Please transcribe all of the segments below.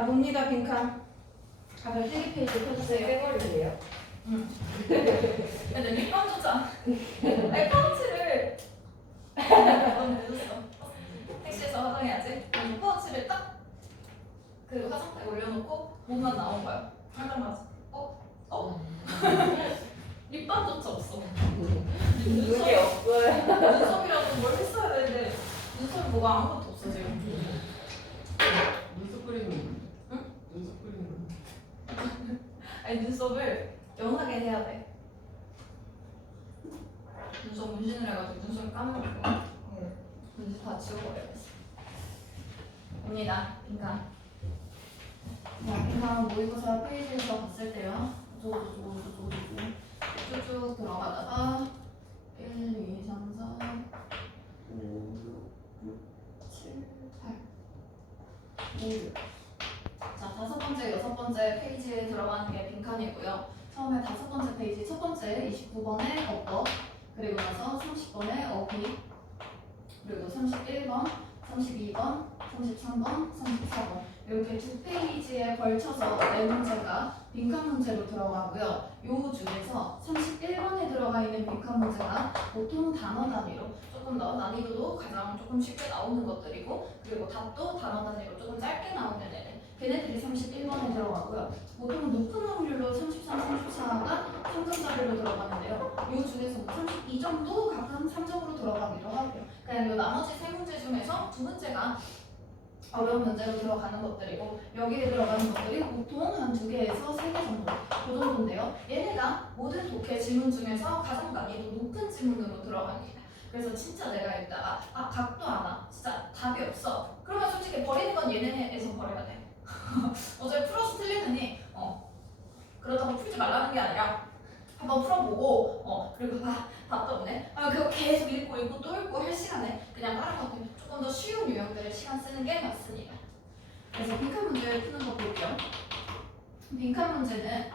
자, 봅니다, 빈칸. 다들 필기 페이지 펴주세요. 빼버리세요. 응. 근데 밑방조차. 아니, 파우치를. 너무 늦었어. 택시에서 화장해야지. 파우치를 딱. 그 화장대에 올려놓고 몸만 나온 거야. 하자마자. 립밤조차 없어. 눈이 없어요. 눈썹이라도 뭘 했어야 되는데 눈썹 뭐가 아무것도 없어 지금. 눈썹 그리는. 응? 눈썹 그리는. 아니 눈썹을 연하게 해야 돼. 눈썹 문신을 해가지고 눈썹을 까먹고 문신 다 지워버려야겠어. 옵니다. 빈칸. 자, 빈칸 모의고사 페이지에서 봤을 때요. 쭉쭉 들어가다가 1, 2, 3, 4, 5, 6, 7, 8, 5, 6. 자, 다섯 번째, 여섯 번째 페이지에 들어가는 게 빈칸이고요. 처음에 다섯 번째 페이지 첫 번째 29번에 어법, 그리고 나서 30번에 어휘, 그리고 31번, 32번, 33번, 34번 이렇게 두 페이지에 걸쳐서 네 문제가 빈칸 문제로 들어가고요. 요 중에서 31번에 들어가 있는 빈칸 문제가 보통 단어 단위로 조금 더 난이도도 가장 조금 쉽게 나오는 것들이고, 그리고 답도 단어 단위로 조금 짧게 나오는 애들, 걔네들이 31번에 들어가고요. 보통 높은 확률로 33, 34가 3점짜리로 들어가는데요. 요 중에서 32점도 가끔 3점으로 들어가기도 하고요. 그냥 요 나머지 세 문제 중에서 두 문제가 어려운 문제로 들어가는 것들이고, 여기에 들어가는 것들이 보통 한 2개에서 3개 정도, 그 정도인데요. 얘네가 모든 독해 지문 중에서 가장 난이도 높은 지문으로 들어갑니다. 그래서 진짜 내가 읽다가 각도 안 와, 진짜 답이 없어, 그러면 솔직히 버리는 건 얘네에서 버려야 돼. 어제 풀어서 틀리느니 그렇다고 풀지 말라는 게 아니라 한번 풀어보고 그리고 답도 없네. 그거 계속 읽고 또 읽고 할 시간에 그냥 다른 것 때문에 조금 더 쉬운 유형들을 시간 쓰는 게 맞습니다. 그래서 빈칸 문제를 푸는 거 볼게요. 빈칸 문제는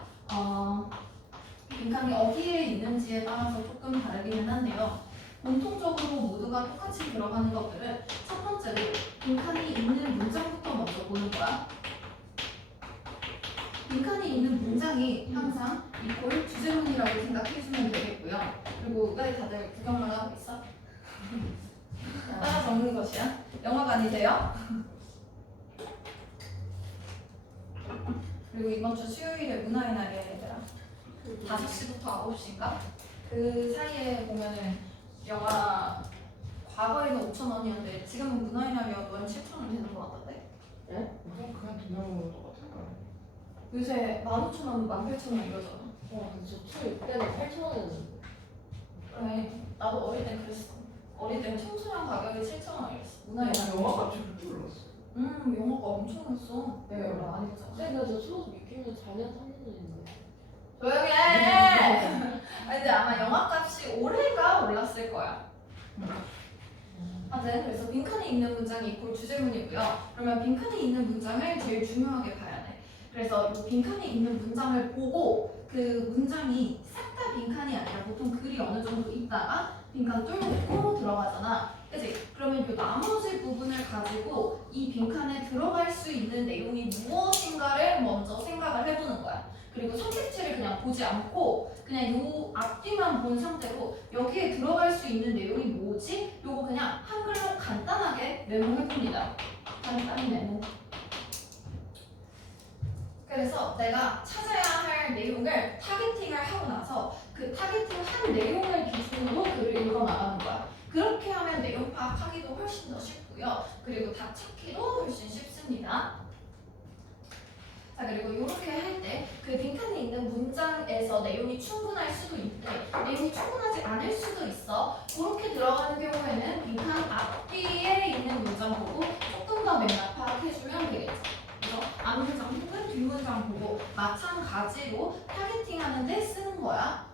빈칸이 어디에 있는지에 따라서 조금 다르기는 한데요. 공통적으로 모두가 똑같이 들어가는 것들은 첫 번째로 빈칸이 있는 문장부터 먼저 보는 거야. 빈칸이 있는 문장이 항상 이꼴 주제문이라고 생각해주면 되겠고요. 그리고 왜 다들 구경만 하고 있어? 따라 적는 것이야? 영화관이세요? 그리고 이번 주 수요일에 문화의 날이야 얘들아. 5시부터 9시인가? 그 사이에 보면은 영화 과거에는 5,000원이었는데 지금은 문화의 날이어도 한 7,000원 되는 것 같던데? 네? 그냥 그냥 똑같은 거 아니야? 요새 15,000원, 18,000원 이러잖아. 와, 근데 저 초입 때는 8,000원이었는데. 그래, 나도 어릴 땐 그랬어. 어릴 때는 청소년 가격이 7,000원이었어. 문화의 날. 영화가 줄줄 몰랐어. 영어가 엄청 했어. 내가 영어 안 했잖아. 근데 저 초등학교 6학년 4년 3년인데. 조용히 해! 근데 아마 영화값이 올해가 올랐을 거야. 그래서 빈칸이 있는 문장이 이꼴 주제문이고요. 그러면 빈칸이 있는 문장을 제일 중요하게 봐야 돼. 그래서 이 빈칸이 있는 문장을 보고 그 문장이 싹 다 빈칸이 아니라 보통 글이 어느 정도 있다가 빈칸 뚫고 들어가잖아. 그치? 그러면 이 나머지 부분을 가지고 이 빈칸에 들어갈 수 있는 내용이 무엇인가를 먼저 생각을 해보는 거야. 그리고 선택지를 그냥 보지 않고 그냥 요 앞뒤만 본 상태로 여기에 들어갈 수 있는 내용이 뭐지? 요거 그냥 한글로 간단하게 메모해봅니다. 간단히 메모. 그래서 내가 찾아야 할 내용을 타겟팅을 하고 나서 그 타겟팅한 내용을 기준으로 글을 읽어나가는 거야. 그렇게 하면 내용 파악하기도 훨씬 더 쉽고요. 그리고 답 찾기도 훨씬 쉽습니다. 자, 그리고 이렇게 할 때 그 빈칸에 있는 문장에서 내용이 충분할 수도 있는데 내용이 충분하지 않을 수도 있어. 그렇게 들어가는 경우에는 빈칸 앞뒤에 있는 문장 보고 조금 더 맥락 파악해주면 되겠죠. 그래서 앞문장 혹은 뒷문장 보고 마찬가지로 타겟팅하는 데 쓰는 거야.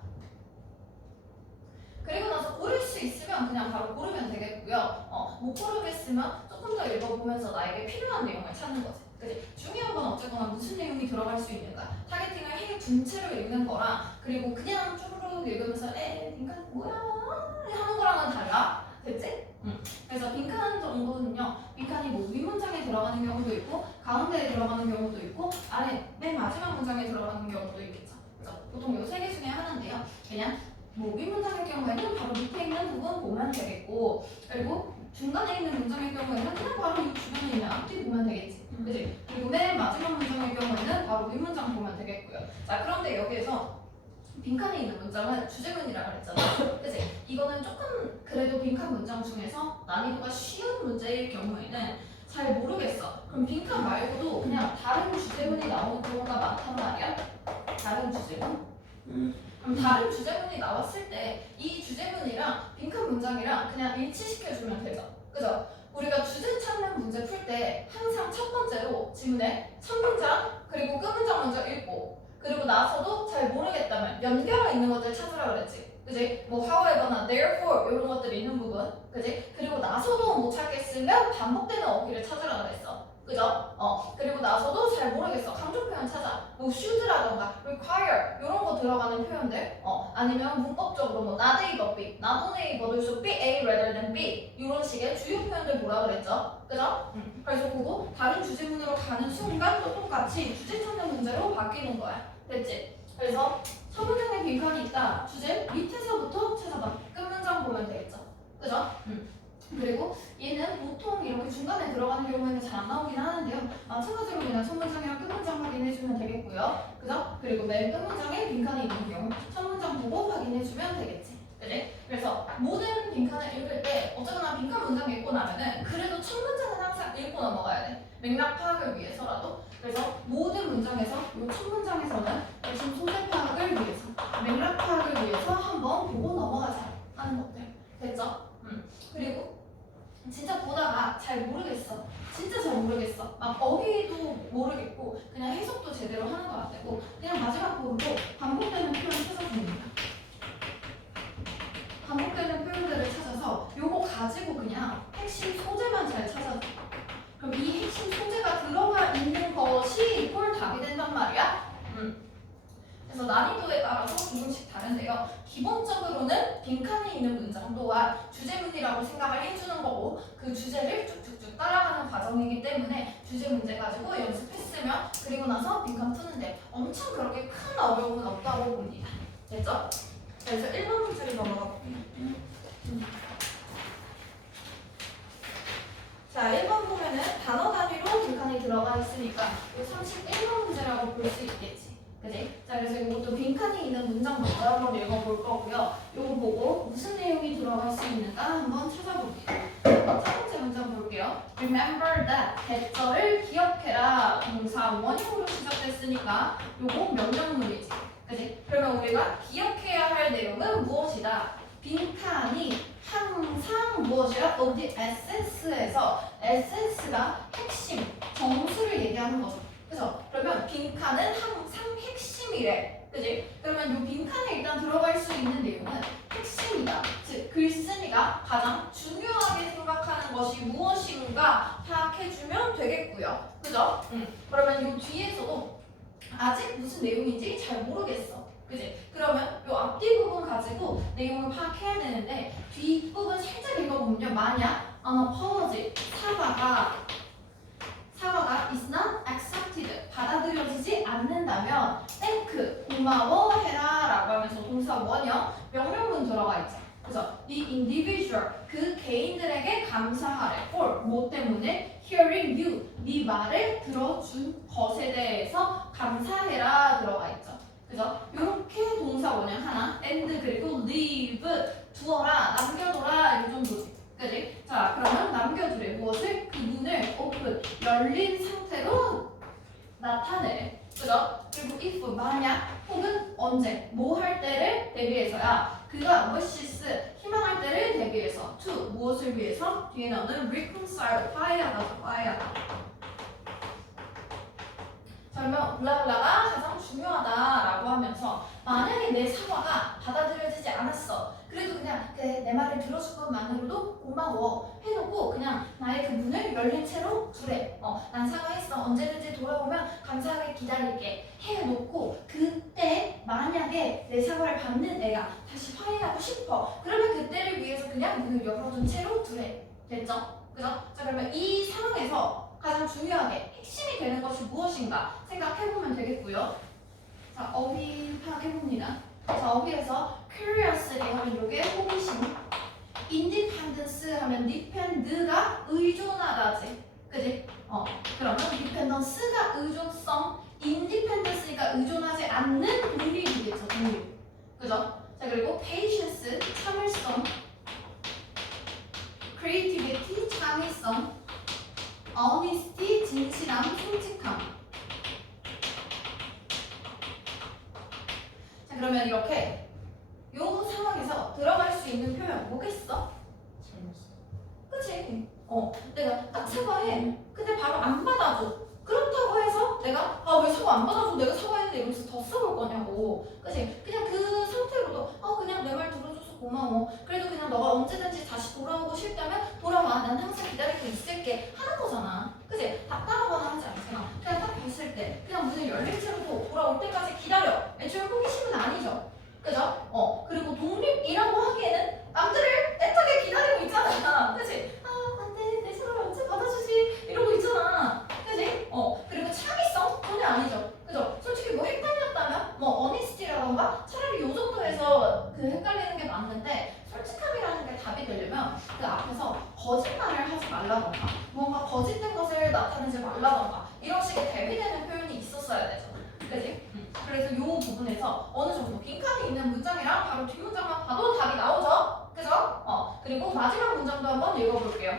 그리고 나서 고를 수 있으면 그냥 바로 고르면 되겠고요. 못 고르겠으면 조금 더 읽어보면서 나에게 필요한 내용을 찾는 거지. 그치? 중요한 건 어쨌거나 무슨 내용이 들어갈 수 있는가. 타겟팅을 해둔 채로 읽는 거랑 그리고 그냥 쭈루룩 읽으면서 빈칸 뭐야 하는 거랑은 달라. 됐지? 그래서 빈칸 정도는요. 빈칸이 뭐 윗문장에 들어가는 경우도 있고 가운데에 들어가는 경우도 있고 아래 맨 마지막 문장에 들어가는 경우도 있겠죠. 그죠? 보통 요 세 개 중에 하나인데요. 그냥 뭐 윗문장의 경우에는 바로 밑에 있는 부분 보면 되겠고 그리고 중간에 있는 문장의 경우에는 그냥 바로 이 주변에 있는 앞뒤 보면 되겠지. 그지? 그리고 맨 마지막 문장의 경우에는 바로 윗문장 보면 되겠고요. 자, 그런데 여기에서 빈칸에 있는 문장은 주제문이라고 그랬잖아. 그치? 이거는 조금 그래도 빈칸 문장 중에서 난이도가 쉬운 문제일 경우에는 잘 모르겠어. 그럼 빈칸 말고도 그냥 다른 주제문이 나오는 경우가 많단 말이야. 다른 주제문. 그럼 다른 주제문이 나왔을 때 이 주제문이랑 빈칸 문장이랑 그냥 일치시켜주면 되죠. 그죠? 우리가 주제 찾는 문제 풀 때 항상 첫 번째로 지문에 첫 문장 그리고 끝 문장 먼저 읽고 그리고 나서도 잘 모르겠다면 연결이 있는 것들 찾으라 그랬지. 그지? 뭐 however나 therefore 이런 것들이 있는 부분. 그지? 그리고 나서도 못 찾겠으면 반복되는 어휘를 찾으라 그랬어. 그죠? 그리고 나서도 잘 모르겠어. 강조 표현 찾아. 뭐 should라던가 require 이런 거 들어가는 표현들. 아니면 문법적으로 뭐 not A but B, not only A but also B A rather than B 이런 식의 주요 표현들 뭐라 그랬죠? 그죠? 그래서 그거 다른 주제문으로 가는 순간 또 똑같이 주제 찾는 문제로 바뀌는 거야. 됐지? 그래서 첫 문장에 빈칸이 있다. 주제 밑에서부터 찾아봐. 끝 문장 보면 되겠죠? 그죠? 그리고 얘는 보통 이렇게 중간에 들어가는 경우에는 잘 안 나오긴 하는데요. 마찬가지로 그냥 첫 문장이랑 끝 문장 확인해주면 되겠고요. 그죠? 그리고 맨 끝 문장에 빈칸이 있는 경우 첫 문장 보고 확인해주면 되겠지. 그지? 그래서 모든 빈칸을 읽을 때 어쨌거나 빈칸 문장 읽고 나면은 그래도 첫 문장은 항상 읽고 넘어가야 돼. 맥락 파악을 위해서라도. 그래서 모든 문장에서 이 첫 문장에서는 핵심 소재 파악을 위해서 맥락 파악을 위해서 한번 보고 넘어가자 하는 것들. 됐죠? 그리고 진짜 보다가 잘 모르겠어. 진짜 잘 모르겠어. 막 어휘도 모르겠고 그냥 해석도 제대로 하는 거 안 되고 그냥 마지막 부분으로 반복되는 표현 찾아줍니다. 반복되는 표현들을 찾아서 요거 가지고 그냥 핵심 소재만 잘 찾아줘. 그럼 이 핵심 소재가 들어가 있는 것이 이꼴 답이 된단 말이야. 그래서 난이도에 따라서 조금씩 다른데요. 기본적으로는 빈칸에 있는 문장 또한 주제문이라고 생각을 해주는 거고 그 주제를 쭉쭉쭉 따라가는 과정이기 때문에 주제 문제 가지고 연습했으면 그리고 나서 빈칸 푸는데 엄청 그렇게 큰 어려움은 없다고 봅니다. 됐죠? 그래서 1번 문제를 넘어가 볼게요. 자, 1번 보면은 단어 단위로 빈칸이 들어가 있으니까 이 31번 문제라고 볼 수 있겠지. 그지? 자, 그래서 이것도 빈칸이 있는 문장부터 한번 읽어볼 거고요. 이거 보고 무슨 내용이 들어갈 수 있는가 한번 찾아볼게요. 첫 번째 문장 볼게요. Remember that. 대절을 기억해라. 동사 원형으로 시작됐으니까 요거 명령문이지. 그지? 그러면 우리가 기억해야 할 내용은 무엇이다? 빈칸이 항상 무엇이야? of the essence에서 essence가 핵심, 정수를 얘기하는 거죠. 그죠? 그러면 빈칸은 항상 핵심이래. 그지? 그러면 이 빈칸에 일단 들어갈 수 있는 내용은 핵심이다. 즉, 글쓴이가 가장 중요하게 생각하는 것이 무엇인가 파악해주면 되겠고요. 그죠? 그러면 이 뒤에서도 아직 무슨 내용인지 잘 모르겠어. 그지? 그러면 이 앞뒤 부분 가지고 내용을 파악해야 되는데 뒷부분 살짝 읽어보면요. 만약 apology, 사과가 is not accepted, 받아들여지지 않는다면 thank, 고마워해라 라고 하면서 동사 원형, 명령문 들어가 있죠. 그래서 the individual, 그 개인들에게 감사하래. for, 뭐 때문에? hearing you, 네 말을 들어준 것에 대해서 감사해라 들어가 있죠. 그죠? 이렇게 동사 원형 하나, and 그리고 leave, 두어라, 남겨둬라 이 정도지. 그지? 자, 그러면 남겨두래. 무엇을? 그 문을 open, 열린 상태로 나타내. 그죠? 그리고 if, 만약, 혹은 언제, 뭐 할 때를 대비해서야. 그가 wishes, 희망할 때를 대비해서. to, 무엇을 위해서? 뒤에 나오는 reconcile, 화해하다. 그러면 블라블라가 가장 중요하다라고 하면서 만약에 내 사과가 받아들여지지 않았어. 그래도 그냥 그래, 내 말을 들어줄 것만으로도 고마워 해놓고 그냥 나의 그 문을 열린 채로 두래. 난 사과했어. 언제든지 돌아오면 감사하게 기다릴게 해놓고 그때 만약에 내 사과를 받는 애가 다시 화해하고 싶어. 그러면 그때를 위해서 그냥 문을 열어둔 채로 두래. 됐죠? 그죠? 자, 그러면 이 상황에서 가장 중요하게 핵심이 되는 것이 무엇인가 생각해보면 되겠고요. 자, 어휘 파악해봅니다. 자, 어휘에서 curiosity 하면 이게 호기심, independence 하면 depend가 의존하다지, 그지? 그러면 dependence가 의존성, independence가 의존하지 않는 독립이겠죠, 독립. 그죠? 자, 그리고 patience, 참을성, creativity, 창의성, honesty, 진실함, 솔직함. 자, 그러면 이렇게 요 상황에서 들어갈 수 있는 표현 뭐겠어? 그치? 내가 딱 사과해. 근데 바로 안 받아줘. 그렇다고 해서 내가 왜 사과 안 받아줘? 내가 사과했는데 이러면서 더 써볼 거냐고. 그치? 그냥 그 상태로도 그냥 내 말 들어줘서 고마워. 그래도 그냥 너가 언제든지 다시 돌아오고 싶다면 돌아와. 난 항상 기다리고 있을게. 하는 거잖아. 그치? 답답하거나 하지 않잖아. 그냥 딱 봤을 때 그냥 무슨 열림채로 돌아올 때까지 기다려. 애초에 호기심은 아니죠. 그죠? 그리고 독립이라고 하기에는 남들을 애타게 기다리고 있잖아. 그치? 안돼, 내 사랑을 언제 받아주지? 이러고 있잖아. 그치? 그리고 창의성? 전혀 아니죠. 그죠? 솔직히 뭐 헷갈렸다면 어니스티라던가 차라리 요 정도에서 그 헷갈리는 게 맞는데 솔직함이라는 게 답이 되려면 그 앞에서 거짓말을 하지 말라던가 뭔가 거짓된 것을 나타내지 말라던가 이런 식의 대비되는 표현이 있었어야 되죠. 그치? 그래서 요 부분에서 어느 정도 빈칸이 있는 문장이랑 바로 뒷문장만 봐도 답이 나오죠? 그죠? 그리고 마지막 문장도 한번 읽어볼게요.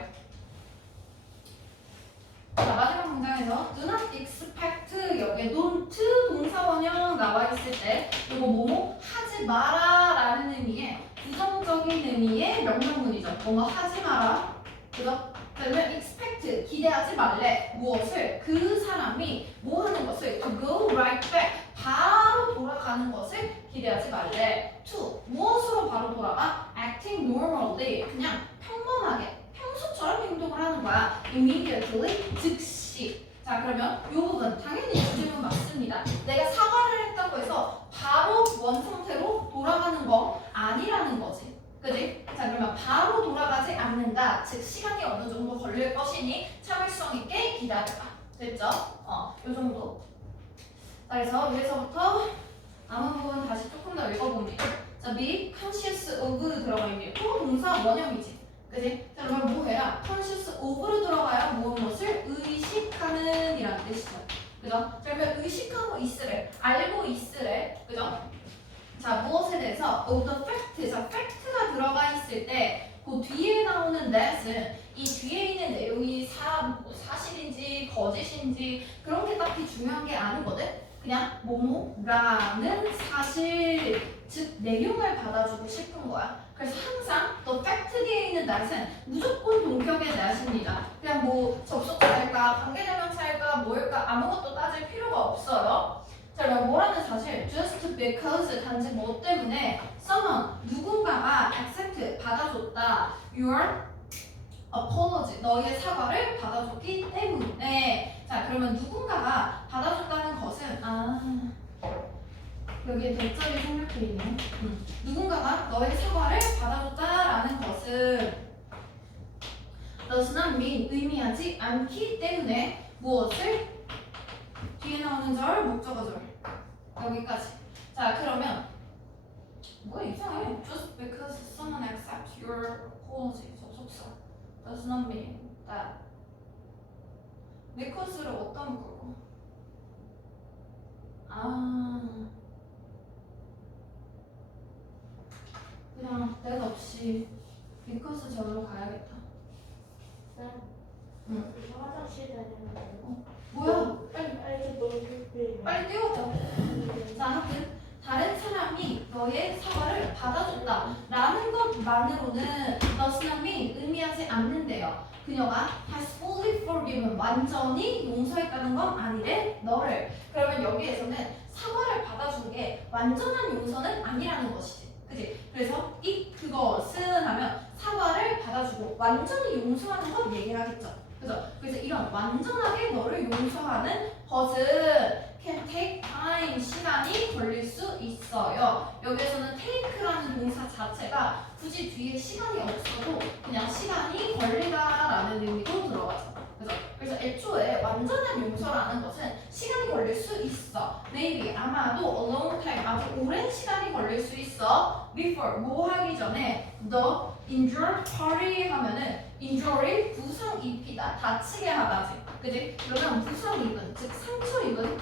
자, 마지막 문장에서 do not expect 여기에 don't 동사원형 나와 있을 때 이거 뭐뭐 하지 마라 라는 의미의 부정적인 의미의 명령문이죠. 뭔가 하지 마라. 그죠? 그러면 expect 기대하지 말래. 무엇을? 그 사람이 뭐 하는 것을 to go right back 바로 돌아가는 것을 기대하지 말래. to 무엇으로 바로 돌아가? acting normally 그냥 평범하게 평소처럼 행동을 하는 거야. immediately 즉시. 자, 그러면 이 부분 당연히 주제는 맞습니다. 내가 사과를 했다고 해서 바로 원 상태로 돌아가는 거 아니라는 거지. 그지? 자, 그러면 바로 돌아가지 않는다. 즉 시간이 어느 정도 걸릴 것이니 참을성 있게 기다려라. 됐죠? 요 정도. 자, 그래서 여기서부터 남은 부분 다시 조금 더 읽어봅니다. 자, be conscious of 들어가 있네요. 또 동사 원형이지. 그지? 자, 그러면 뭐 해라? conscious of로 들어가야 무엇을 의식하는 이라는 뜻이죠. 그죠? 자, 그러면 의식하고 있으래. 알고 있으래. 그죠? 자, 무엇에 대해서 of the fact. 자, fact가 들어가 있을 때 그 뒤에 나오는 that은 이 뒤에 있는 내용이 사실인지 거짓인지 그런 게 딱히 중요한 게 아니거든. 그냥 뭐뭐라는 사실 즉 내용을 받아주고 싶은 거야. 그래서 항상 또 팩트 뒤에 있는 that은 무조건 동격의 that입니다. 그냥 뭐 접속사일까 관계대명사일까 뭘까 아무것도 따질 필요가 없어요. 자, 그럼 뭐라는 사실 just because 단지 뭐 때문에 someone 누군가가 accept 받아줬다 your apology 너의 사과를 받아줬기 때문에. 자, 그러면 누군가가 받아줬다는 것은 여기에 대절이 생략돼 있네. 누군가가 너의 사과를 받아줬다라는 것은 does not mean 의미하지 않기 때문에 무엇을? 뒤에 나오는 절 목적어절 여기까지. 자, 그러면 뭐야 이상해. Just because someone accepts your apology 접속사 does not mean that. because를 어디다 묶을까? 그냥 넷 없이 because 절로 가야겠다. 응. 화장실 다니는 뭐야? 빨리 너무 빨리 뛰어오자. 자, 하여튼 다른 사람이 너의 사과를 받아줬다 라는 것만으로는 does not mean 의미하지 않는데요. 그녀가 has fully forgiven 완전히 용서했다는 건 아니래 너를. 그러면 여기에서는 사과를 받아준 게 완전한 용서는 아니라는 것이지. 그치? 그래서 그것은 하면 사과를 받아주고 완전히 용서하는 것 얘기를 하겠죠. 그죠? 그래서 이런 완전하게 너를 용서하는 것은 can take time 시간이 걸릴 수 있어요. 여기에서는 take라는 동사 자체가 굳이 뒤에 시간이 없어도 그냥 시간이 걸리다라는 의미도 들어가죠. 그죠? 그래서 애초에 완전한 용서라는 것은 시간이 걸릴 수 있어. Maybe 아마도 a long time 아주 오랜 시간이 걸릴 수 있어. Before 뭐 하기 전에 the injured party 하면은 injury 부상 입히다 다치게 하다지. 그지? 그러면 부상 입은 즉 상처 입은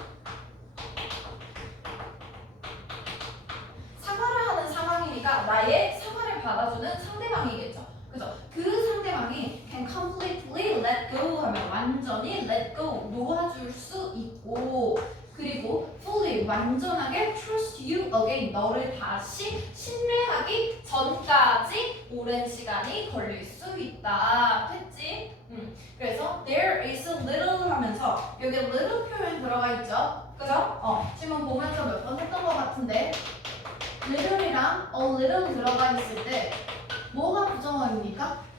사과를 하는 상황이니까 나의 사과를 받아주는 상대방이겠죠. 그죠? 그 상대방이 can completely let go 하면 완전히 let go 놓아줄 수 있고 그리고 fully 완전하게 trust you again 너를 다시 신뢰하기 전까지 오랜 시간이 걸릴 수 있다. 됐지? 그래서 there is a little 하면서 여기 little 표현 들어가 있죠? 그죠? 지금 보면서 몇 번 했던 것 같은데 little이랑 a little 들어가 있을 때 뭐가 부정어입니까?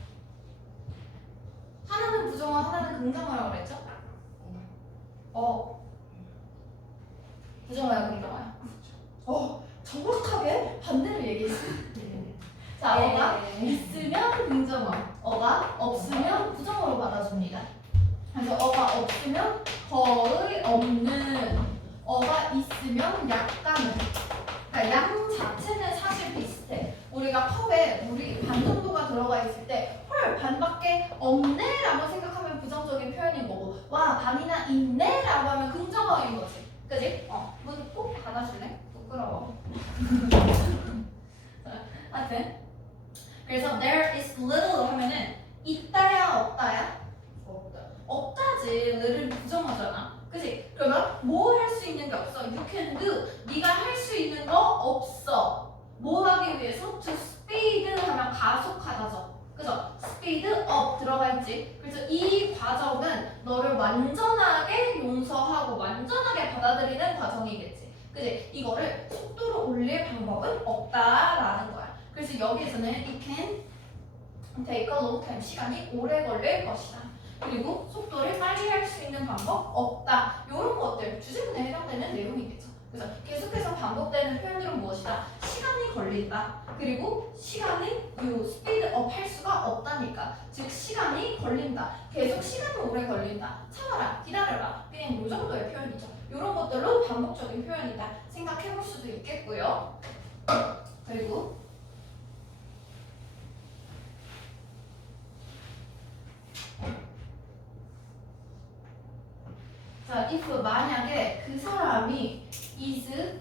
하나는 부정어, 하나는 긍정어라고 그랬죠? 부정어야, 긍정어야? 정확하게 반대로 얘기했어. 자, 어가 있으면 긍정어, 어가 없으면 부정어로 받아줍니다. 그래서 어가 없으면 거의 없는, 어가 있으면 약간은. 그러니까 양 자체는 사실 비슷해. 우리가 컵에 물이 반 정도가 들어가 있을 때 헐 반밖에 없네 라고 생각하면 부정적인 표현인 거고 와 반이나 있네 라고 하면 긍정어인 거지. 그지? 문 꼭 닫아줄래? 부끄러워. 하여튼 그래서 there is little 하면은 있다야 없다야? 없다지. little 부정어잖아. 그치? 그러면 뭐 할 수 있는 게 없어. You can do. 네가 할 수 있는 거 없어. 뭐 하기 위해서? To speed 하면 가속하다죠. 그죠? speed up 들어가 있지. 그래서 이 과정은 너를 완전하게 용서하고 완전하게 받아들이는 과정이겠지. 그치? 이거를 속도를 올릴 방법은 없다라는 거야. 그래서 여기에서는 it can take a long time. 시간이 오래 걸릴 것이다. 그리고 속도를 빨리 할 수 있는 방법 없다. 이런 것들 주제문에 해당되는 내용이겠죠. 그래서 계속해서 반복되는 표현들은 무엇이다? 시간이 걸린다. 그리고 시간이 스피드업 할 수가 없다니까. 즉 시간이 걸린다. 계속 시간이 오래 걸린다. 참아라. 기다려라. 그냥 이 정도의 표현이죠. 이런 것들로 반복적인 표현이다. 생각해 볼 수도 있겠고요. 그리고 자, if 만약에 그 사람이 is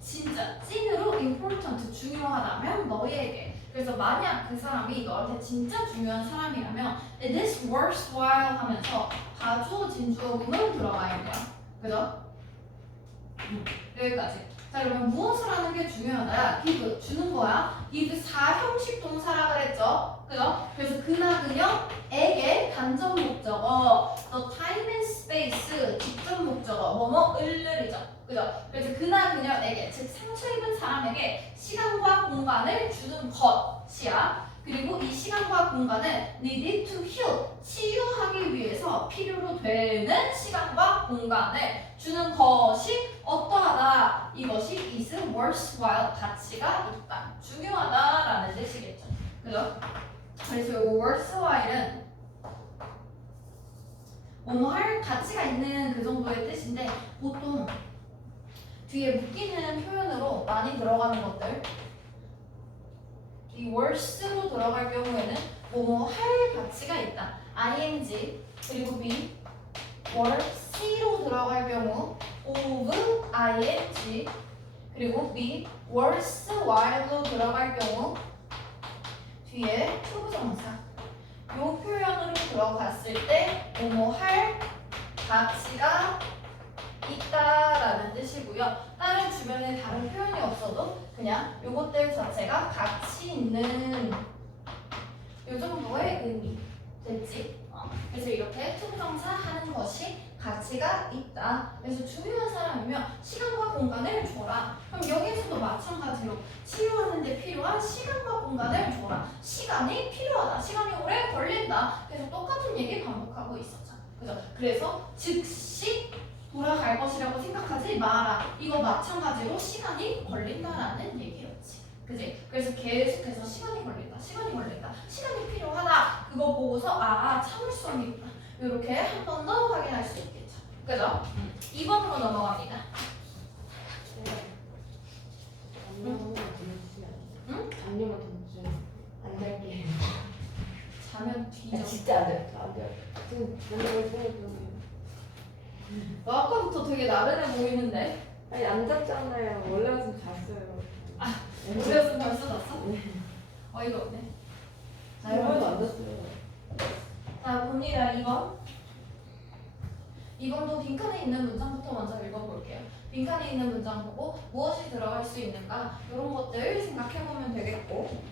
진짜 찐으로 important 중요하다면 너에게 그래서 만약 그 사람이 너한테 진짜 중요한 사람이라면 it is worthwhile 하면서 가주어 진주어구문 들어가 있는 거야. 그죠? 여기까지. 자 그러면 무엇을 하는 게 중요하다? give 주는 거야. give 4형식 동사라 그랬죠? 그죠? 그래서 그나 그녀에게 간접 목적어 the time and space 직접 목적어 뭐뭐을르리죠. 그죠? 그래서 그나 그녀에게 즉 상처 입은 사람에게 시간과 공간을 주는 것이야. 그리고 이 시간과 공간은 needed to heal 치유하기 위해서 필요로 되는 시간과 공간을 주는 것이 어떠하다. 이것이 is worthwhile 가치가 있다. 중요하다라는 뜻이겠죠. 그죠? 그래서 이 worthwhile은 뭐뭐 할 가치가 있는 그 정도의 뜻인데 보통 뒤에 묶이는 표현으로 많이 들어가는 것들 이 worth로 들어갈 경우에는 뭐뭐 할 가치가 있다. ing 그리고 be worth로 들어갈 경우 of ing 그리고 be worthwhile로 들어갈 경우 뒤에 투부정사 요 표현으로 들어갔을 때 뭐뭐 할 가치가 있다라는 뜻이고요. 다른 주변에 다른 표현이 없어도 그냥 요것들 자체가 가치 있는 요 정도의 의미 됐지? 그래서 이렇게 투부정사 하는 것이 가치가 있다. 그래서 중요한 사람이면 시간과 공간을 줘라. 그럼 여기에서도 마찬가지로 치유하는 데 필요한 시간과 공간을 줘라. 시간이 필요하다. 시간이 오래 걸린다. 그래서 똑같은 얘기 반복하고 있었잖아. 그죠? 그래서 즉시 돌아갈 것이라고 생각하지 마라. 이거 마찬가지로 시간이 걸린다라는 얘기였지. 그지? 그래서 계속해서 시간이 걸린다. 시간이 필요하다. 그거 보고서 참을 수 없겠구나. 이렇게 한 번 더 확인할 수 있겠죠. 그죠? 2번으로 넘어갑니다. 안녕은 잠시만. 응? 안녕은 잠시만. 안 될게. 자면 뒤져. 진짜 안 돼. 안 돼. 지금 안녕을 생각해보면. 너 아까부터 되게 나른해 보이는데. 아니 안 잤잖아요. 원래 같으면 잤어요. 우리였으면 벌써 났어? 어이가 없네. 자, 오늘도 여러분. 안 잤어요. 자, 봅니다. 2번. 2번도 빈칸에 있는 문장부터 먼저 읽어볼게요. 빈칸에 있는 문장 보고 무엇이 들어갈 수 있는가 이런 것들 생각해보면 되겠고,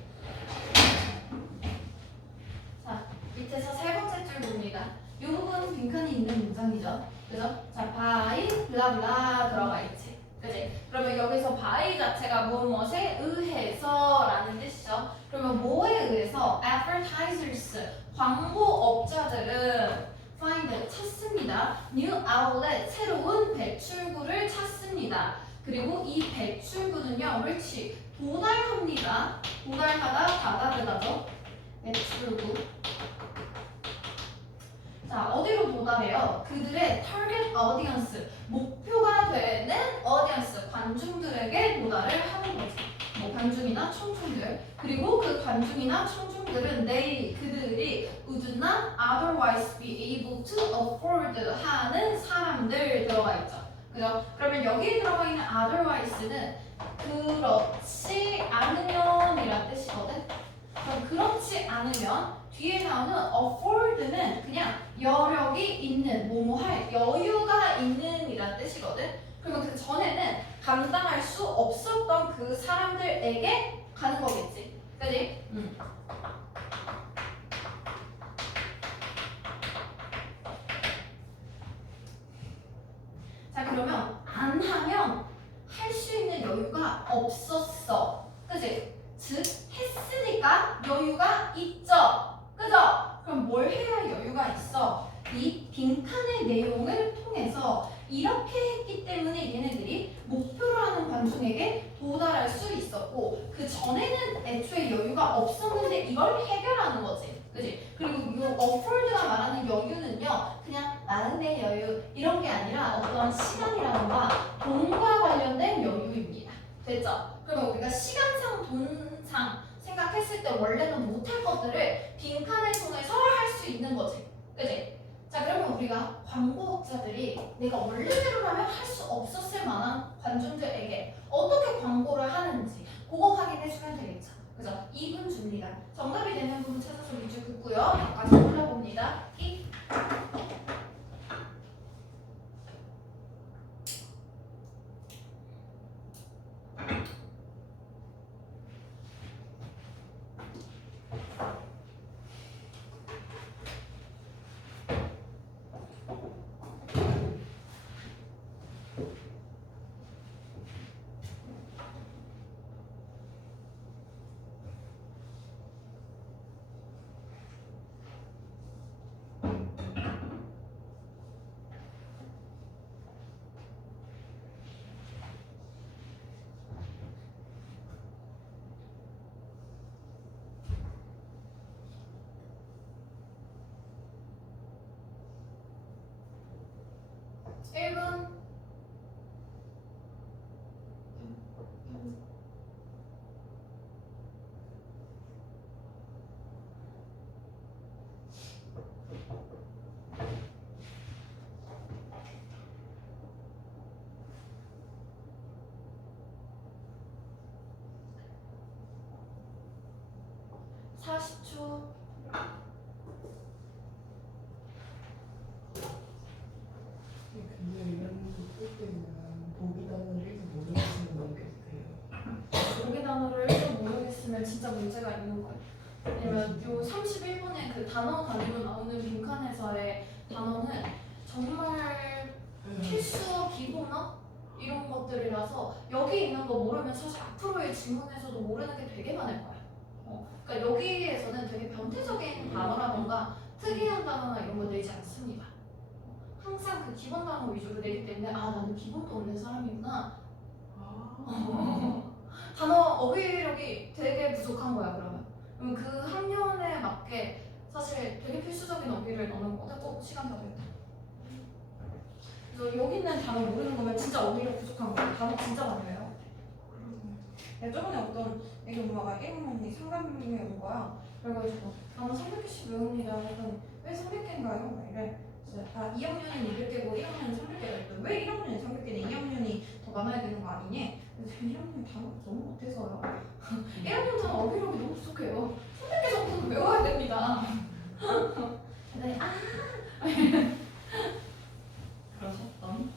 자, 밑에서 세 번째 줄 봅니다. 이 부분은 빈칸이 있는 문장이죠. 그죠? 자, by 블라블라 들어가 있지. 그지? 그러면 여기서 by 자체가 무엇에 의해서 라는 뜻이죠. 그러면 뭐에 의해서? advertisers, 광고업자들은 find, 찾습니다. new outlet, 새로운 배출구를 찾습니다. 그리고 이 배출구는요, reach, 도달합니다. 도달하다, 다다르다죠. 배출구. 자, 어디로 도달해요? 그들의 target audience, 목표가 되는 audience, 관중들에게 도달을 하는 거지. 뭐 관중이나 청중들. 그리고 그 관중이나 청중들은 그들이 would not otherwise be able to afford 하는 사람들 들어가 있죠. 그죠? 그러면 여기에 들어가 있는 otherwise는 그렇지 않으면 이란 뜻이거든. 그럼 그렇지 않으면 뒤에 나오는 afford는 그냥 여력이 있는, 뭐뭐할 여유가 있는 이란 뜻이거든. 그러면 그 전에는 감당할 수 없었던 그 사람들에게 가는 거겠지. 그지? 자, 그러면 안 하면 할 수 있는 여유가 없었어. 그지? 즉, 했으니까 여유가 있죠. 그죠? 그럼 뭘 해야 여유가 있어? 이 빈칸의 내용을 통해서 이렇게 했기 때문에 얘네들이 목표로 하는 관중에게 도달할 수 있었고, 그 전에는 애초에 여유가 없었는데 이걸 해결하는 거지. 그지? 그리고 이 afford가 말하는 여유는요, 그냥 나름의 여유 이런 게 아니라 어떤 시간이라던가 돈과 관련된 여유입니다. 됐죠? 그러면 우리가 시간상, 돈상 생각했을 때 원래는 못할 것들을 빈칸을 통해서 할 수 있는 거지. 그지? 자, 그러면 우리가 광고업자들이 내가 원래대로라면 할 수 없었을 만한 관중들에게 어떻게 광고를 하는지 그거 확인해주면 되겠죠. 그죠? 2분 줍니다. 정답이 되는 부분 찾아서 밑줄 긋고요. 바깥에 올라봅니다. 2. 근데 이런 거쓸 때는 보기 단어를 읽어 모르겠으면 모르겠어요. 보기 단어를 1도 모르겠으면 진짜 문제가 있는 거예요. 왜냐면 요 31번에 그 단어 단위로 나오는 빈칸에서의 단어는 정말 필수 기본어 이런 것들이라서 여기 있는 거 모르면 사실 앞으로의 질문에서도 모르는 게 되게 많을 거예요. 그러니까 여기에서는 되게 변태적인 단어라던가 특이한 단어나 이런 거 내지 않습니다. 항상 그 기본 단어 위주로 내기 때문에 아, 나는 기본도 없는 사람이구나. 단어 어휘력이 되게 부족한 거야. 그러면 그 학년에 맞게 사실 되게 필수적인 어휘를 넣는 거거든. 꼭 시간 다 됐다. 그래서 여기 있는 단어 모르는 거면 진짜 어휘력 부족한 거야. 단어 진짜 많이 외워. 내가 저번에 어떤 애기 엄마가 1학 년이 300명이 온 거야. 그래가지고 나는 300개씩 외웁니다. 그랬더니 왜 300개인가요? 막 이래. 그래서 2학년은 200개고 1학년은 300개가 있고 왜 1학년이 300개인데 2학년이 더 많아야 되는 거 아니니? 그래서 1학년 단어가 너무 못해서요. 1학년 단어 어휘력이 너무 부족해요. 300개 정도는 외워야 됩니다. 그랬더니 그러셨던.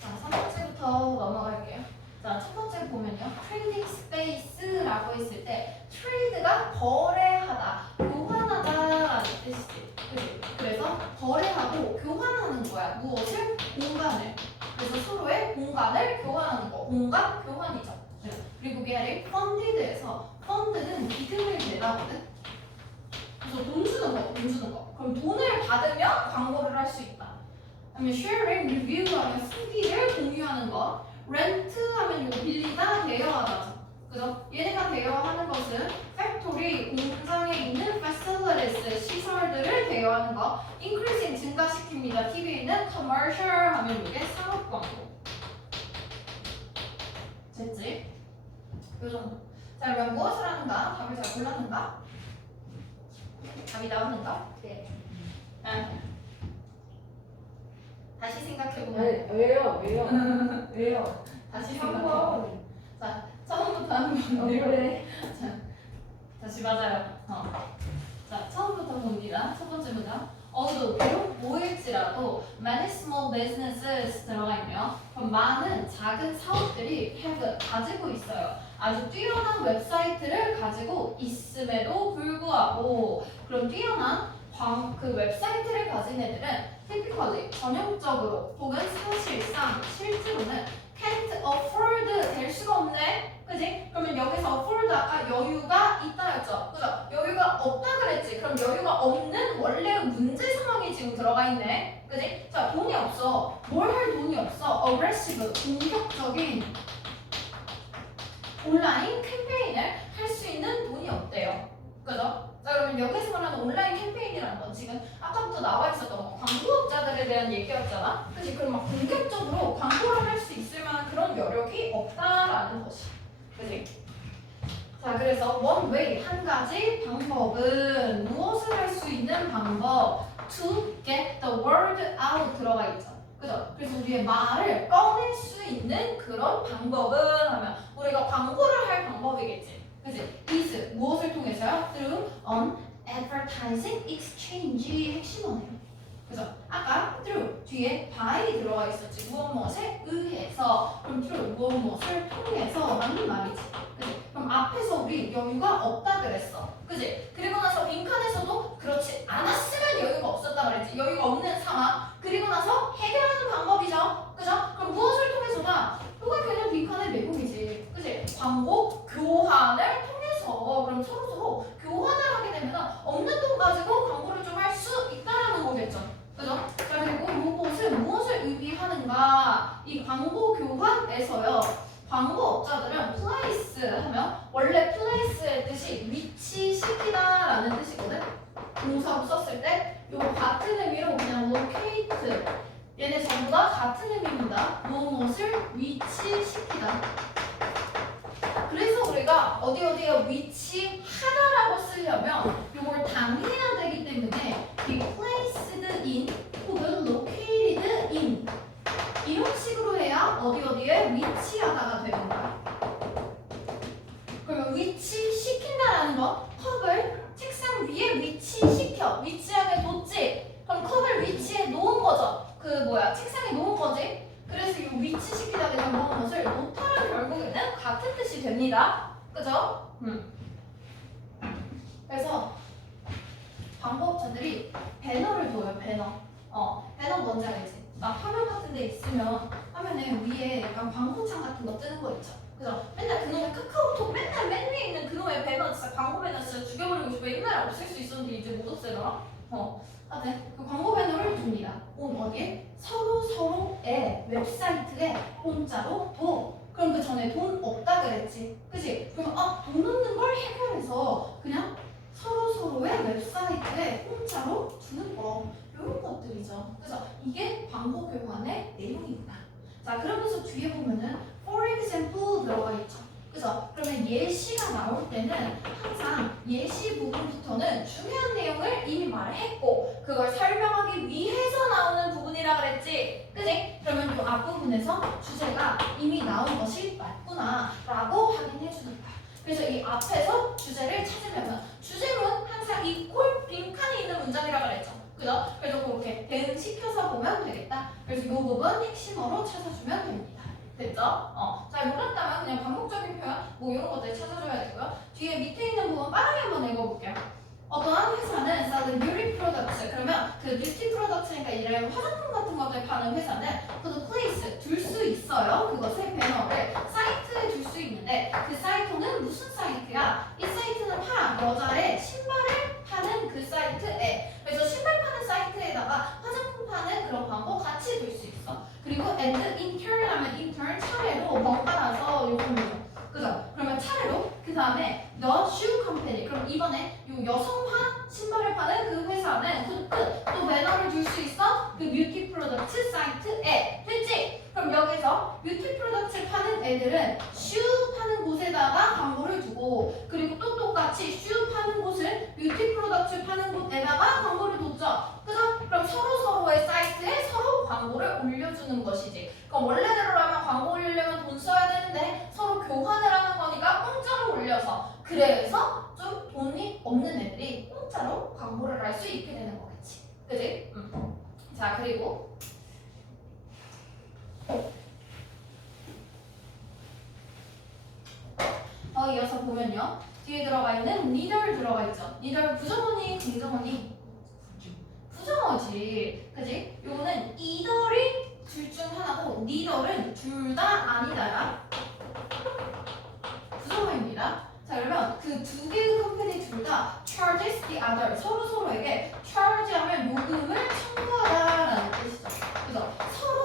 자, 3번째부터 넘어갈게요. 자, 첫 번째 보면요. trading space라고 했을 때 trade가 거래하다, 교환하다라는 뜻이지. 그치? 그래서 거래하고 교환하는 거야. 무엇을? 공간을. 그래서 서로의 공간을 교환하는 거. 공간 교환이죠. 네. 그리고 getting funded에서 fund는 기금을 내다거든. 그래서 돈 주는 거, 돈 주는 거. 그럼 돈을 받으면 광고를 할 수 있다. 그다음에 sharing, review 하면 후기를 공유하는 거. rent 하면 이거 빌리다, 대여하다. 그죠? 얘네가 대여하는 것은 factory, 공장에 있는 facilities, 시설들을 대여하는 거. increasing, 증가시킵니다. TV에 있는 commercial 하면 이게 상업 광고. 됐지? 요 정도. 자, 그럼 무엇을 하는가? 답을 잘 골랐는가? 답이 나오는가? 네. 다시 생각해보면 아니, 왜요? 왜요? 다시 생각해보면 3번. 자, 처음부터 한번 내려. 그래. 다시 맞아요. 자, 처음부터 봅니다. 첫 번째 문장. 어느 비록 보일지라도 many small businesses 들어가 있네요. 그럼 많은 작은 사업들이 have 가지고 있어요. 아주 뛰어난 웹사이트를 가지고 있음에도 불구하고 그럼 뛰어난 그 웹사이트를 가진 애들은 typically 전형적으로 혹은 사실상 실제로는 can't afford 될 수가 없네. 그지? 그러면 여기서 afford 아까 여유가 있다였죠. 그죠? 여유가 없다 그랬지. 그럼 여유가 없는 원래 문제 상황이 지금 들어가 있네. 그지? 자, 돈이 없어. 뭘 할 돈이 없어. aggressive, 공격적인 온라인 캠페인을 할 수 있는 돈이 없대요. 그죠? 자, 그러면 여기서 말하는 온라인 캠페인이라는 건 지금 아까부터 나와 있었던 거, 광고업자들에 대한 얘기였잖아. 그치? 그럼 막 공격적으로 광고를 할 수 있을 만한 그런 여력이 없다라는 것이. 그치? 자, 그래서 one way, 한 가지 방법은 무엇을 할 수 있는 방법? to get the word out 들어가 있죠. 그죠? 그래서 우리의 말을 꺼낼 수 있는 그런 방법은 하면 우리가 광고를 할 방법이겠지. 그치? is 무엇을 통해서요? through an advertising exchange 핵심어네요. 그죠? 아까 through 뒤에 by 들어가 있었지. 무엇에 의해서. 그럼 through 무엇을 통해서 라는 말이지. 그치? 그럼 앞에서 우리 여유가 없다 그랬어. 그치? 그리고 나서 빈칸에서도 그렇지 않았으면 여유가 없었다 그랬지. 여유가 없는 상황. 그리고 나서 해결하는 방법이죠. 그죠? 그럼 무엇을 통해서다? 그건 그냥 빈칸의 내용이지. 그치? 광고 교환을 통해서 그럼 서로 교환을 하게 되면 없는 돈 가지고 광고를 좀 할 수 있다라는 거겠죠. 그죠? 자, 그리고 이것은 무엇을 의미하는가? 이 광고 교환에서요. 광고업자들은 place 하면 원래 place의 뜻이 위치시키다라는 뜻이거든. 동사로 썼을 때 요거 같은 의미로 그냥 locate 얘네 전부 다 같은 의미입니다. 무엇을 위치시키다. 그래서 우리가 어디에 위치하다라고 쓰려면 요걸 당해야 되기 때문에 be placed in 혹은 located in 이런 식으로 해야 어디에 위치하다가 되는 거야. 그러면 위치시킨다라는 건 컵을 책상 위에 위치시켜. 위치하게 뒀지. 그럼 컵을 위치해 놓은 거죠. 책상에 놓은 거지. 그래서 이 위치시키다 그냥 무엇을 놓다는 결국에는 같은 뜻이 됩니다. 그죠? 그래서 광고업자들이 배너를 둬요. 배너. 배너 뭔지 알지? 막 화면 같은 데 있으면 화면에 위에 약간 광고창 같은 거 뜨는 거 있죠. 그죠? 맨날 그놈의 카카오톡 맨 위에 있는 그놈의 배너 진짜 광고 배너 진짜 죽여버리고 싶어. 옛날에 없앨 수 있었는데 이제 못 없애더라. 그 광고 배너를 둡니다. 어디에? 서로의 웹사이트에 공짜로 둬. 그럼 그 전에 돈 없다 그랬지. 그치? 그럼 돈 없는 걸 해결해서 그냥 서로의 웹사이트에 공짜로 주는 거 이런 것들이죠. 그래서 이게 광고 교환의 내용입니다. 자, 그러면서 뒤에 보면은 for example 들어가 있죠. 그래서 그러면 예시가 나올 때는 항상 예시 부분부터는 중요한 내용을 이미 말을 했고 그걸 설명하기 위해서 나오는 부분이라 그랬지. 그지? 그러면 이 앞부분에서 주제가 이미 나온 것이 맞구나 라고 확인해 주는 거야. 그래서 이 앞에서 주제를 찾으려면 주제문 항상 이 콜 빈칸이 있는 문장이라 그랬죠. 그죠? 그래서 그렇게 대응시켜서 보면 되겠다. 그래서 이 부분 핵심어로 찾아주면 됩니다. 됐죠? 잘 몰랐다면 그냥 반복적인 표현 뭐 이런 것들 찾아줘야 되고요. 뒤에 밑에 있는 부분 빠르게 한번 읽어볼게요. 어떠한 회사는 selling beauty products 그러면 그 뷰티 프로덕트니까 이런 화장품 같은 것들 파는 회사는 그 place 둘 수 있어요. 그것의 배너를 사이트에 둘 수 있는데 그 사이트는 무슨 사이트야? 이 사이트는 여자의 신발을 파는 그 사이트에 그래서 신발 파는 사이트에다가 화장품 파는 그런 광고 같이 둘 수 있어. 그리고 and intern 하면 intern 차례로 번갈아서 요즘이죠. 그죠? 그러면 차례로 그 다음에 the shoe company 그럼 이번에 요 여성화 신발을 파는 그 회사는 또 배너를 줄 수 있어? 그 뷰티 프로덕트 사이트에 됐지? 그럼 여기서 뷰티 프로덕트 파는 애들은 shoe 파는 곳에다가 광고를 두고 그리고 또 똑같이 shoe 파는 곳을 뷰티 프로덕트 파는 곳에다가 광고를 뒀죠. 그죠? 그럼 서로의 사이트에 서로 광고를 올려주는 것이지. 그럼 원래대로라면 광고 올리려면 돈 써야 되는데 서로 교환을 하는 거니까 공짜로 올려서 그래서 좀 돈이 없는 애들이 공짜로 광고를 할 수 있게 되는 거겠지. 그지? 자, 그리고 이어서 보면요. 뒤에 들어가 있는 neither 들어가 있죠. neither 부정어니 긍정어니? 부정어지. 그지? 요거는 either이 둘 중 하나고 neither은 둘 다 아니다야. 부정어입니다. 자, 그러면 그 두 개의 컴퍼니 둘 다 charges the other 서로에게 charge하면 요금을 청구하다라는 뜻이죠. 그래서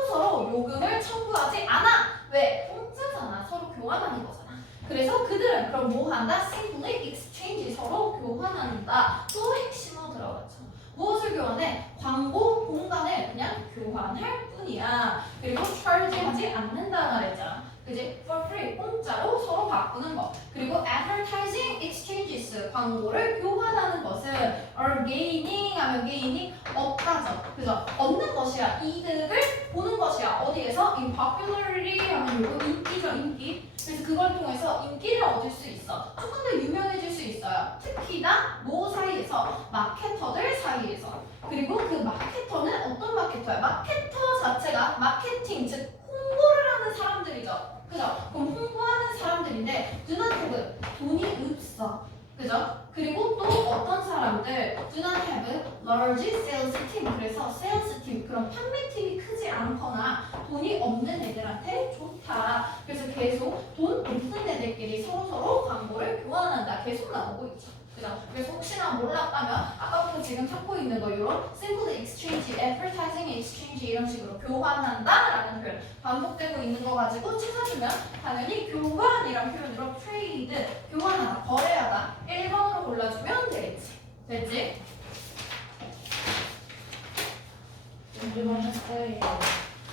서로 요금을 청구하지 않아. 왜? 공짜잖아. 서로 교환하는 거잖아. 그래서 그들은 그럼 뭐 한다? simply exchange 서로 교환한다. 또 핵심어 들어갔죠. 무엇을 교환해? 광고 공간을 그냥 교환할 뿐이야. 그리고 charge하지 않는다 말했잖아. 그지? for free 공짜로 서로 바꾸는 거. 그리고 advertising exchanges 광고를 교환하는 것은 are gaining 하면 gaining 얻다죠. 그죠? 얻는 것이야. 이득을 보는 것이야. 어디에서? in popularity 하면 요거 인기죠. 인기. 그래서 그걸 통해서 인기를 얻을 수 있어. 조금 더 유명해질 수 있어요. 특히나 뭐 사이에서? 마케터들 사이에서. 그리고 그 마케터는 어떤 마케터야? 마케터 자체가 마케팅 즉 홍보를 하는 사람들이죠. 그죠? 그럼 홍보하는 사람들인데 눈한테는 돈이 없어. 그죠? 그리고 또 어떤 사람들 do not have large sales team 그래서 sales team 그런 판매팀이 크지 않거나 돈이 없는 애들한테 좋다. 그래서 계속 돈 없는 애들끼리 서로 광고를 교환한다. 계속 나오고 있죠. 그죠? 그래서 혹시나 몰랐다면 아까부터 지금 찾고 있는 거 이런 simple exchange, advertising exchange 이런 식으로 교환한다라는 표현 반복되고 있는 거 가지고 찾아주면 당연히 교환이란 표현으로 trade, 교환하다, 거래하다 1번으로 골라주면 되겠지. 됐지? 이만 했어요.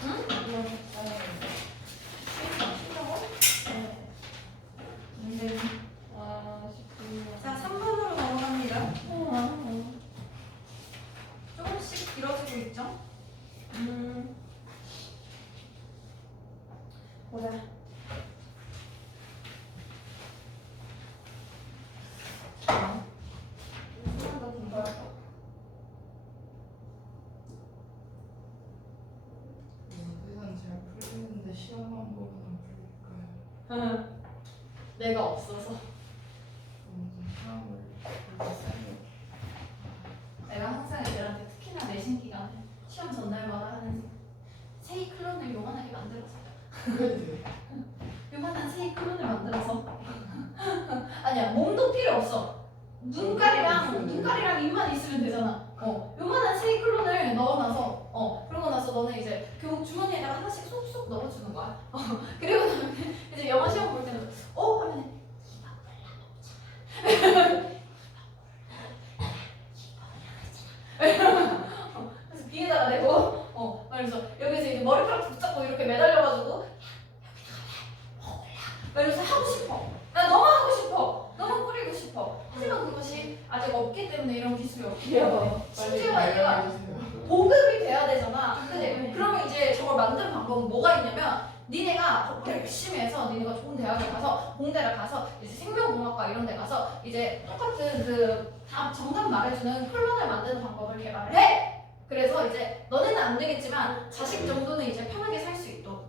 응? 이만 했어요. 네. 아, 10분. 자, 3번으로 넘어갑니다. 조금씩 길어지고 있죠? 보자. 조금만 더 공부할까? 세상 잘 풀리는데 시험 한 번은 풀릴까요? 내가 없어서. 시험을 풀었어요. 내가 항상 애들한테 특히나 내신 기간에 시험 전날마다 하는 세이 클론을 요만하게 만들어서 요만한 세이 클론을 만들어서 아니야 몸도 필요 없어. 눈깔이랑 입만 있으면 되잖아. 요만한 세이 클론을 넣어놔서 그러고 나서 너는 이제 교복 주머니에다가 하나씩 쏙쏙 넣어주는 거야. 그리고 나면 이제 영어 시험 볼 때는 하면 여기서 이제 머리카락 붙잡고 이렇게 매달려가지고 막 이러면서 하고 싶어. 나 너무 하고 싶어. 너무 뿌리고 싶어. 하지만 그것이 아직 없기 때문에 이런 기술이 없기 때문에 심지어 얘가 보급이 돼야 되잖아. 근데 그러면 이제 저걸 만드는 방법은 뭐가 있냐면 니네가 공부를 열심히 해서 니네가 좋은 대학에 가서 공대를 가서 이제 생명공학과 이런 데 가서 이제 똑같은 그 정답 말해주는 클론을 만드는 방법을 개발을 해. 그래서 이제 너네는 안 되겠지만 자식 정도는 이제 편하게 살 수 있도록.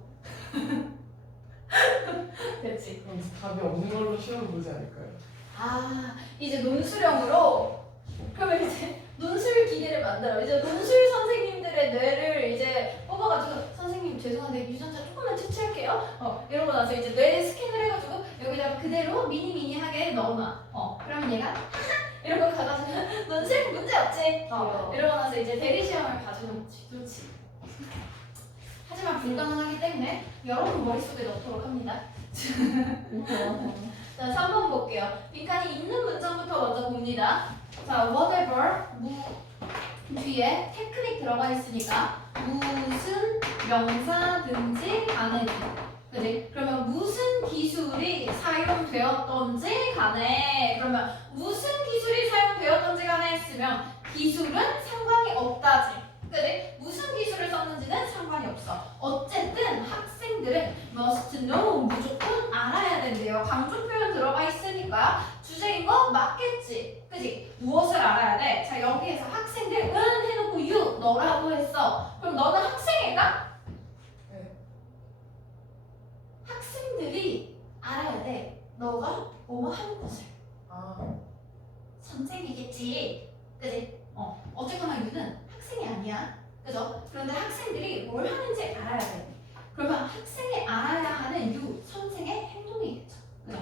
됐지? 그럼 답이 없는 걸로 시험 보지 않을까요? 아 이제 논술형으로 그러면 이제 논술 기계를 만들어. 이제 논술 선생님들의 뇌를 이제 뽑아가지고 선생님 죄송한데 유전자 조금만 채취할게요. 이러고 나서 이제 뇌 스캔을 해가지고 여기다가 그대로 미니미니하게 넣어놔. 그러면 얘가 이러고 가가지고 논술 문제 없지. 이러고 나서 이제 대리 시험을 봐주는 거지. 좋지. 하지만 불가능하기 때문에 여러분 머릿속에 넣도록 합니다. 자, 3번 볼게요. 빈칸이 있는 문장부터 먼저 봅니다. 자, whatever 뒤에 테크닉 들어가 있으니까 무슨 명사든지 간에 그지? 그러면 무슨 기술이 사용되었던지 간에 그러면 무슨 기술이 사용되었던지 간에 했으면 기술은 상관이 없다지. 그지? 무슨 기술을 썼는지는 상관이 없어. 어쨌든 학생들은 must know 무조건 알아야 된대요. 강조 표현 들어가 있으니까 주제인 거 맞겠지. 그지? 무엇을 알아야 돼? 자 여기에서 학생들은 해놓고 you 너라고 했어. 그럼 너는 학생일까? 네. 학생들이 알아야 돼. 너가 뭐뭐 하는 것을. 아, 선생이겠지. 그지? 어쨌거나 you는 학생이 아니야. 그죠? 그런데 학생들이 뭘 하는지 알아야 돼. 그러면 학생이 알아야 하는 you, 선생의 행동이겠죠. 그죠?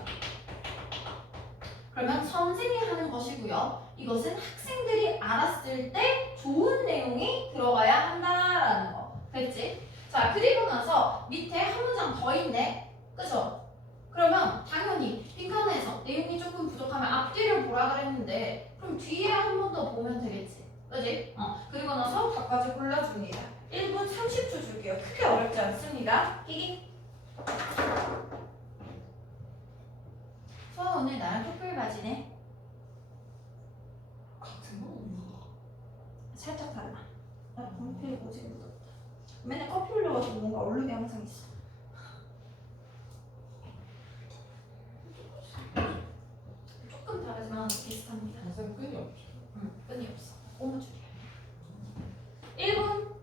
그러면 선생이 하는 것이고요. 이것은 학생들이 알았을 때 좋은 내용이 들어가야 한다라는 거. 됐지? 자, 그리고 나서 밑에 한 문장 더 있네. 그죠? 그러면 당연히 빈칸에서 내용이 조금 부족하면 앞뒤를 보라 그랬는데 그럼 뒤에 한 번 더 보면 되겠지. 그지? 그리고 나서 답까지 골라줍니다. 1분 30초 줄게요. 크게 어렵지 않습니다. 끼기. 수아 오늘 나랑 커플 바지네. 같은 거? 살짝 달라. 나 본필 오지 묻었다. 맨날 커피 흘려가지고 뭔가 얼룩이 항상 있어. 조금 다르지만 비슷합니다. 선생님 끈이 없죠. 끈이 없어. 꼬무줄이야. 1분.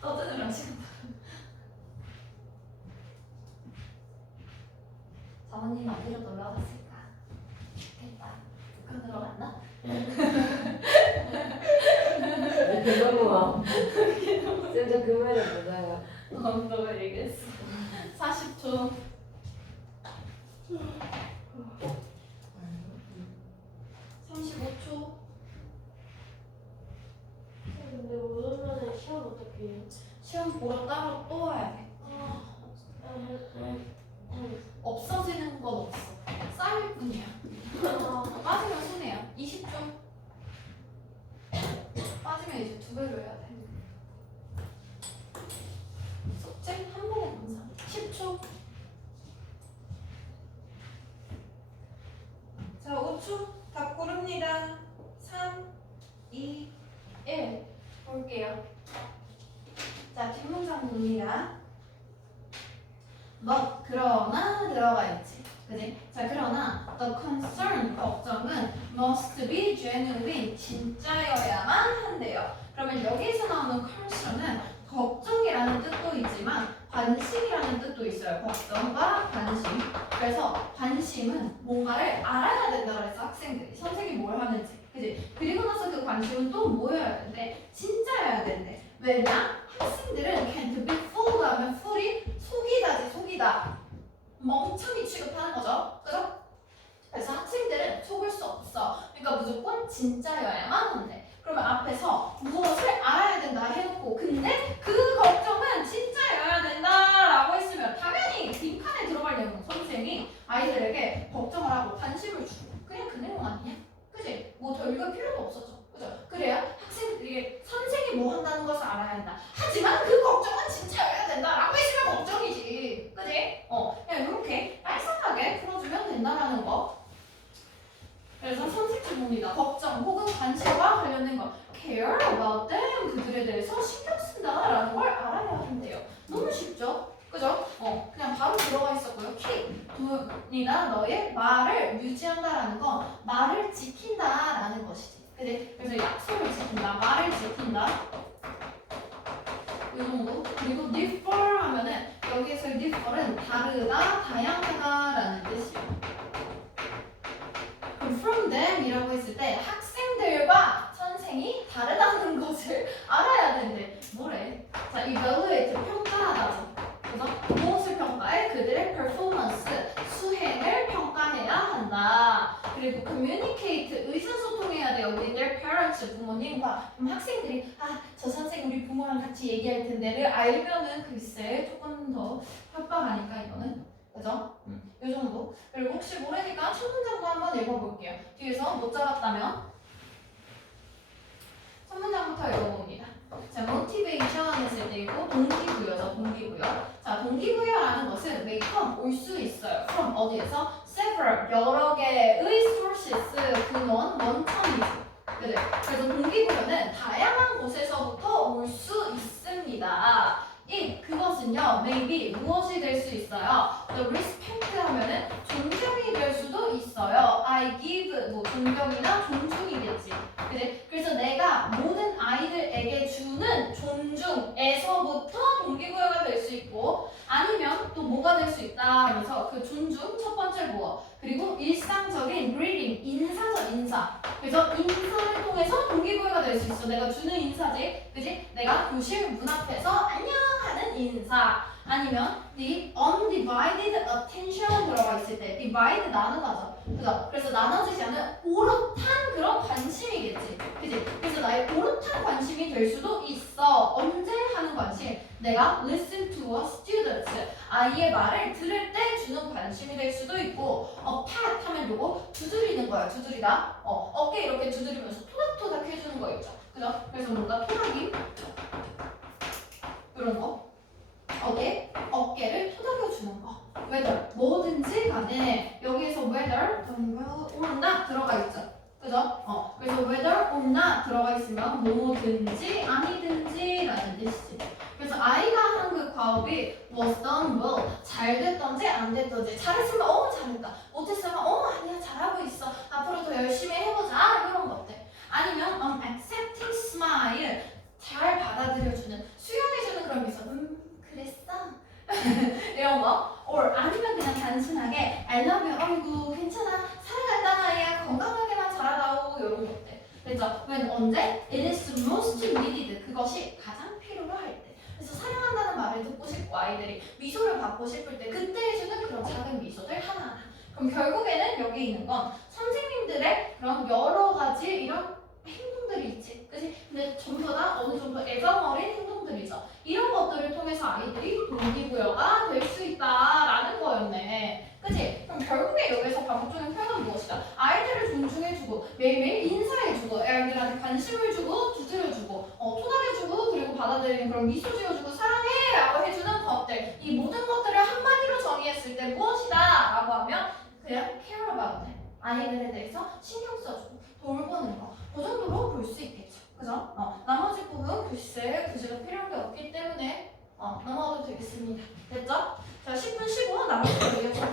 떠드느라 시간 다. 사모님 어디로 놀러 갔을까? 좋겠다. 북한으로 갔나? 너무 진짜 그 말을 못해요. 너가 얘기했어. 40초. 35초. 근데 오늘은 시험 어떻게 해요? 시험 보러 따로 또 와야 돼. 없어지는 건 없어. 쌓일 뿐이야. 빠지면 손해야. 20초. 빠지면 이제 2배로 해야 돼. 숙제 한 번에 감사. 10초. 자, 5초. 답 고릅니다. 3, 2, 1. 볼게요. 자, 뒷문장 봅니다. but 그러나 들어가 있지. 그지? 자, 그러나 the concern 걱정은 must be genuine 진짜여야만 한대요. 그러면 여기서 나오는 concern은 걱정이라는 뜻도 있지만 관심이라는 뜻도 있어요. 걱정과 관심. 그래서 관심은 뭔가를 알아야 된다 그랬어. 학생들이 선생님이 뭘 하는지. 그지? 그리고 나서 그 관심은 또 뭐여야 된대? 진짜여야 된대. 왜냐? 학생들은 can't be fooled 하면 fool이 속이다지 속이다. 멍청이 취급하는 거죠. 그죠? 그래서 학생들은 속을 수 없어. 그러니까 무조건 진짜여야만 한대. 그러면 앞에서 무엇을 알아야 된다 해놓고 근데 그 걱정은 진짜여야 된다라고 했으면 당연히 빈칸에 들어갈 내용은 선생님이 아이들에게 걱정을 하고 관심을 주고 그냥 그 내용 아니냐? 그지? 뭐 더 읽을 필요도 없었죠. 그죠? 그래야 학생들이 선생이 뭐 한다는 것을 알아야 것에 대해서 신경 쓴다라는 걸 알아야 한대요. 너무 쉽죠? 그죠? 그냥 바로 들어가 있었고요. keep, 돈이나 너의 말을 유지한다라는 건 말을 지킨다라는 것이지. 그지? 그래서 약속을 지킨다, 말을 지킨다. 이 정도. 그리고 differ 하면은 여기에서의 differ은 다르다, 다양하다라는 뜻이에요. 그럼 from them이라고 했을 때 학생들과 선생이 다르다는 것을 알아야 되는데 뭐래? 자, evaluate 평가하다죠. 그래서 무엇을 평가해? 그들의 performance, 수행을 평가해야 한다. 그리고 communicate, 의사소통해야 돼요. 우리 their parents, 부모님과. 그럼 학생들이 저 선생님 우리 부모랑 같이 얘기할 텐데를 알면은 글쎄 조금 더 협박하니까 이거는. 그죠? 이 정도. 그리고 혹시 모르니까 첫 문장도 한번 읽어볼게요. 뒤에서 못 잡았다면 첫 문장부터 읽어봅니다. 자, motivation 했을 때 이거 동기부여죠, 동기부여. 자, 동기부여라는 것은 may come, 올 수 있어요. from 어디에서? several, 여러 개의 sources, 근원, 원천이죠. 그래. 그래서 동기부여는 다양한 곳에서부터 올 수 있습니다. 그것은요, maybe 무엇이 될 수 있어요? The respect 하면은 존중이 될 수도 있어요. I give 뭐 존경이나 존중이겠지. 그래? 그래서 내가 모든 아이들에게 주는 존중에서부터 동기부여가 될 수 있고, 아니면 또 뭐가 될 수 있다 하면서 그 존중 첫 번째 무엇, 그리고 일상적인 greeting, 인사죠, 인사. 그래서 인사를 통해서 동기부여가 될 수 있어. 내가 주는 인사지, 그지? 내가 교실 문 앞에서 안녕 하는 인사. 아니면 the undivided attention 들어가 있을 때 divide 나누가죠. 그죠? 그래서 나눠지지 않은 오롯한 그런 관심이겠지. 그지? 그래서 나의 오롯한 관심이 될 수도 있어. 언제 하는 관심? 내가 listen to a student, 아이의 말을 들을 때 주는 관심이 될 수도 있고, pat 하면 요거 두드리는 거야. 두드리다. 어깨 이렇게 두드리면서 토닥토닥 해주는 거 있죠. 그죠? 그래서 뭔가 토닥임 이런 거. 어깨를 토닥여주는 거. whether, 뭐든지 간에 여기에서 whether, or not 들어가 있죠. 그죠? 그래서 whether or not 들어가 있으면 뭐든지 아니든지 라는 뜻이지. 그래서 아이가 한 그 과업이 was done well, 잘 됐던지 안 됐던지, 잘했으면 잘했다, 못했으면 아니야 잘하고 있어, 앞으로 더 열심히 해보자, 이런 것들. 아니면 accepting smile, 잘 받아들여주는, 수용해주는 그런 미소. 그랬어? 이런 거. or 아니면 그냥 단순하게 I love you, 어이구 괜찮아, 사랑한다 아이야, 건강하게만 자라다오, 이런 것들. 그래서 when 언제? it is most needed, 그것이 가장 필요로 할 때. 그래서 사랑한다는 말을 듣고 싶고 아이들이 미소를 받고 싶을 때 그때 해주는 그런 작은 미소들 하나하나. 그럼 결국에는 여기 있는 건 선생님들의 그런 여러 가지 이런 행동들이 있지, 그치? 근데 전부 다 어느 정도 애정 어린 행동들이죠. 이런 것들을 통해서 아이들이 동기부여가 될 수 있다라는 거였네, 그치? 그럼 결국에 여기서 반복적인 표현은 무엇이다? 아이들을 존중해주고 매일매일 인사해주고 아이들한테 관심을 주고 두드려주고 토닥여주고 그리고 받아들이는 그런 미소 지어주고 사랑해 라고 해주는 것들, 이 모든 것들을 한마디로 정의했을 때 무엇이다 라고 하면 그냥 care about them, 아이들에 대해서 신경 써주고 돌보는 거, 그 정도로 볼 수 있겠죠. 그죠? 나머지 부분 글쎄 교재가 필요한 게 없기 때문에 넘어가도 되겠습니다. 됐죠? 자, 10분 쉬고 나머지 거 이어서